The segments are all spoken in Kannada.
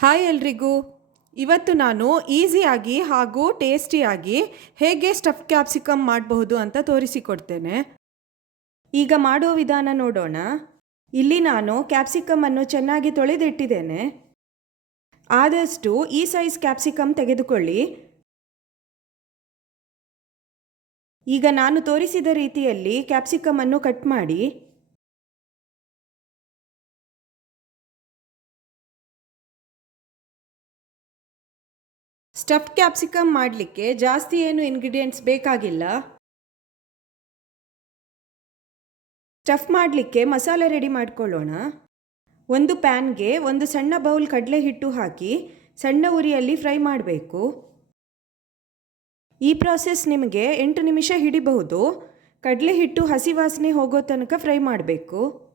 ಹಾಯ್ ಎಲ್ರಿಗೂ. ಇವತ್ತು ನಾನು ಈಸಿಯಾಗಿ ಹಾಗೂ ಟೇಸ್ಟಿಯಾಗಿ ಹೇಗೆ ಸ್ಟಫ್ ಕ್ಯಾಪ್ಸಿಕಮ್ ಮಾಡಬಹುದು ಅಂತ ತೋರಿಸಿಕೊಡ್ತೇನೆ. ಈಗ ಮಾಡೋ ವಿಧಾನ ನೋಡೋಣ. ಇಲ್ಲಿ ನಾನು ಕ್ಯಾಪ್ಸಿಕಮನ್ನು ಚೆನ್ನಾಗಿ ತೊಳೆದಿಟ್ಟಿದ್ದೇನೆ. ಆದಷ್ಟು ಈ ಸೈಜ್ ಕ್ಯಾಪ್ಸಿಕಮ್ ತೆಗೆದುಕೊಳ್ಳಿ. ಈಗ ನಾನು ತೋರಿಸಿದ ರೀತಿಯಲ್ಲಿ ಕ್ಯಾಪ್ಸಿಕಮನ್ನು ಕಟ್ ಮಾಡಿ. ಸ್ಟಫ್ ಕ್ಯಾಪ್ಸಿಕಮ್ ಮಾಡಲಿಕ್ಕೆ ಜಾಸ್ತಿ ಏನು ಇಂಗ್ರೀಡಿಯೆಂಟ್ಸ್ ಬೇಕಾಗಿಲ್ಲ. ಸ್ಟಫ್ ಮಾಡಲಿಕ್ಕೆ ಮಸಾಲೆ ರೆಡಿ ಮಾಡ್ಕೊಳ್ಳೋಣ. ಒಂದು ಪ್ಯಾನ್ಗೆ ಒಂದು ಸಣ್ಣ ಬೌಲ್ ಕಡಲೆ ಹಿಟ್ಟು ಹಾಕಿ ಸಣ್ಣ ಉರಿಯಲ್ಲಿ ಫ್ರೈ ಮಾಡಬೇಕು. ಈ ಪ್ರಾಸೆಸ್ ನಿಮಗೆ ಎಂಟು ನಿಮಿಷ ಹಿಡಿಬಹುದು. ಕಡಲೆ ಹಿಟ್ಟು ಹಸಿ ವಾಸನೆ ಹೋಗೋ ತನಕ ಫ್ರೈ ಮಾಡಬೇಕು.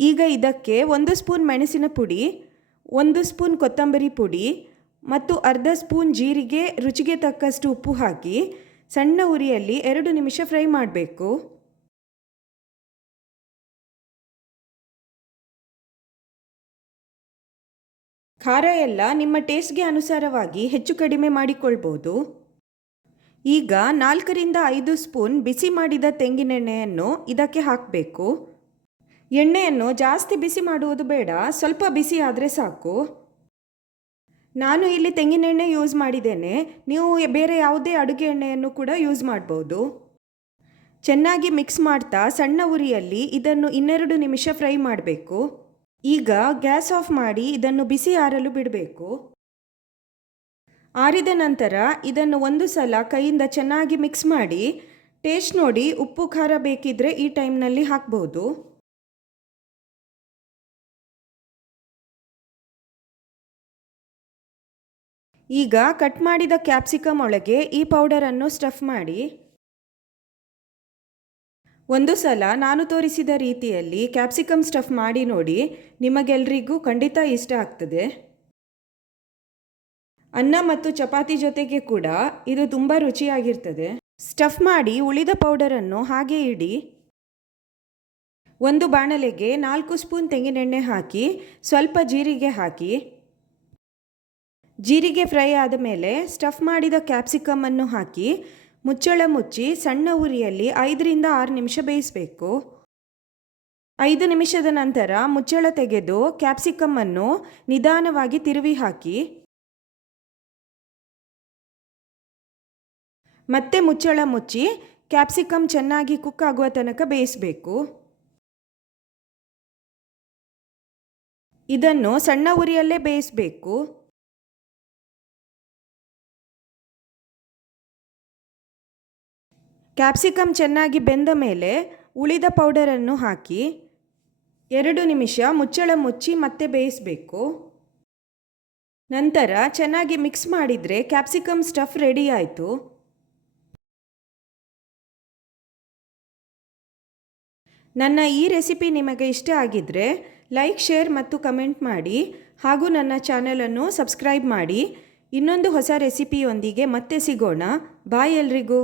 ಈಗ ಇದಕ್ಕೆ ಒಂದು ಸ್ಪೂನ್ ಮೆಣಸಿನ ಪುಡಿ, ಒಂದು ಸ್ಪೂನ್ ಕೊತ್ತಂಬರಿ ಪುಡಿ ಮತ್ತು ಅರ್ಧ ಸ್ಪೂನ್ ಜೀರಿಗೆ ರುಚಿಗೆ ತಕ್ಕಷ್ಟು ಉಪ್ಪು ಹಾಕಿ ಸಣ್ಣ ಉರಿಯಲ್ಲಿ ಎರಡು ನಿಮಿಷ ಫ್ರೈ ಮಾಡಬೇಕು. ಖಾರ ಎಲ್ಲ ನಿಮ್ಮ ಟೇಸ್ಟ್ಗೆ ಅನುಸಾರವಾಗಿ ಹೆಚ್ಚು ಕಡಿಮೆ ಮಾಡಿಕೊಳ್ಬೋದು. ಈಗ ನಾಲ್ಕರಿಂದ ಐದು ಸ್ಪೂನ್ ಬಿಸಿ ಮಾಡಿದ ತೆಂಗಿನೆಣ್ಣೆಯನ್ನು ಇದಕ್ಕೆ ಹಾಕಬೇಕು. ಎಣ್ಣೆಯನ್ನು ಜಾಸ್ತಿ ಬಿಸಿ ಮಾಡುವುದು ಬೇಡ, ಸ್ವಲ್ಪ ಬಿಸಿ ಆದರೆ ಸಾಕು. ನಾನು ಇಲ್ಲಿ ತೆಂಗಿನೆಣ್ಣೆ ಯೂಸ್ ಮಾಡಿದ್ದೇನೆ. ನೀವು ಬೇರೆ ಯಾವುದೇ ಅಡುಗೆ ಎಣ್ಣೆಯನ್ನು ಕೂಡ ಯೂಸ್ ಮಾಡ್ಬೋದು. ಚೆನ್ನಾಗಿ ಮಿಕ್ಸ್ ಮಾಡ್ತಾ ಸಣ್ಣ ಉರಿಯಲ್ಲಿ ಇದನ್ನು ಇನ್ನೆರಡು ನಿಮಿಷ ಫ್ರೈ ಮಾಡಬೇಕು. ಈಗ ಗ್ಯಾಸ್ ಆಫ್ ಮಾಡಿ ಇದನ್ನು ಬಿಸಿ ಆರಲು ಬಿಡಬೇಕು. ಆರಿದ ನಂತರ ಇದನ್ನು ಒಂದು ಸಲ ಕೈಯಿಂದ ಚೆನ್ನಾಗಿ ಮಿಕ್ಸ್ ಮಾಡಿ ಟೇಸ್ಟ್ ನೋಡಿ ಉಪ್ಪು ಖಾರ ಬೇಕಿದ್ರೆ ಈ ಟೈಮ್ನಲ್ಲಿ ಹಾಕ್ಬೋದು. ಈಗ ಕಟ್ ಮಾಡಿದ ಕ್ಯಾಪ್ಸಿಕಮ್ ಒಳಗೆ ಈ ಪೌಡರನ್ನು ಸ್ಟಫ್ ಮಾಡಿ. ಒಂದು ಸಲ ನಾನು ತೋರಿಸಿದ ರೀತಿಯಲ್ಲಿ ಕ್ಯಾಪ್ಸಿಕಮ್ ಸ್ಟಫ್ ಮಾಡಿ ನೋಡಿ ನಿಮಗೆಲ್ರಿಗೂ ಖಂಡಿತ ಇಷ್ಟ ಆಗ್ತದೆ. ಅನ್ನ ಮತ್ತು ಚಪಾತಿ ಜೊತೆಗೆ ಕೂಡ ಇದು ತುಂಬ ರುಚಿಯಾಗಿರ್ತದೆ. ಸ್ಟಫ್ ಮಾಡಿ ಉಳಿದ ಪೌಡರನ್ನು ಹಾಗೆ ಇಡಿ. ಒಂದು ಬಾಣಲೆಗೆ ನಾಲ್ಕು ಸ್ಪೂನ್ ತೆಂಗಿನೆಣ್ಣೆ ಹಾಕಿ, ಸ್ವಲ್ಪ ಜೀರಿಗೆ ಹಾಕಿ. ಜೀರಿಗೆ ಫ್ರೈ ಆದ ಮೇಲೆ ಸ್ಟಫ್ ಮಾಡಿದ ಕ್ಯಾಪ್ಸಿಕಮನ್ನು ಹಾಕಿ ಮುಚ್ಚಳ ಮುಚ್ಚಿ ಸಣ್ಣ ಉರಿಯಲ್ಲಿ ಐದರಿಂದ ಆರು ನಿಮಿಷ ಬೇಯಿಸಬೇಕು. ಐದು ನಿಮಿಷದ ನಂತರ ಮುಚ್ಚಳ ತೆಗೆದು ಕ್ಯಾಪ್ಸಿಕಮನ್ನು ನಿಧಾನವಾಗಿ ತಿರುವಿ ಹಾಕಿ. ಮತ್ತೆ ಮುಚ್ಚಳ ಮುಚ್ಚಿ ಕ್ಯಾಪ್ಸಿಕಮ್ ಚೆನ್ನಾಗಿ ಕುಕ್ ಆಗುವ ತನಕ ಬೇಯಿಸಬೇಕು. ಇದನ್ನು ಸಣ್ಣ ಉರಿಯಲ್ಲೇ ಬೇಯಿಸಬೇಕು. ಕ್ಯಾಪ್ಸಿಕಮ್ ಚೆನ್ನಾಗಿ ಬೆಂದ ಮೇಲೆ ಉಳಿದ ಪೌಡರನ್ನು ಹಾಕಿ ಎರಡು ನಿಮಿಷ ಮುಚ್ಚಳ ಮುಚ್ಚಿ ಮತ್ತೆ ಬೇಯಿಸಬೇಕು. ನಂತರ ಚೆನ್ನಾಗಿ ಮಿಕ್ಸ್ ಮಾಡಿದರೆ ಕ್ಯಾಪ್ಸಿಕಮ್ ಸ್ಟಫ್ ರೆಡಿ ಆಯಿತು. ನನ್ನ ಈ ರೆಸಿಪಿ ನಿಮಗೆ ಇಷ್ಟ ಆಗಿದ್ದರೆ ಲೈಕ್, ಶೇರ್ ಮತ್ತು ಕಮೆಂಟ್ ಮಾಡಿ ಹಾಗೂ ನನ್ನ ಚಾನಲನ್ನು ಸಬ್ಸ್ಕ್ರೈಬ್ ಮಾಡಿ. ಇನ್ನೊಂದು ಹೊಸ ರೆಸಿಪಿಯೊಂದಿಗೆ ಮತ್ತೆ ಸಿಗೋಣ. ಬಾಯ್ ಎಲ್ರಿಗೂ.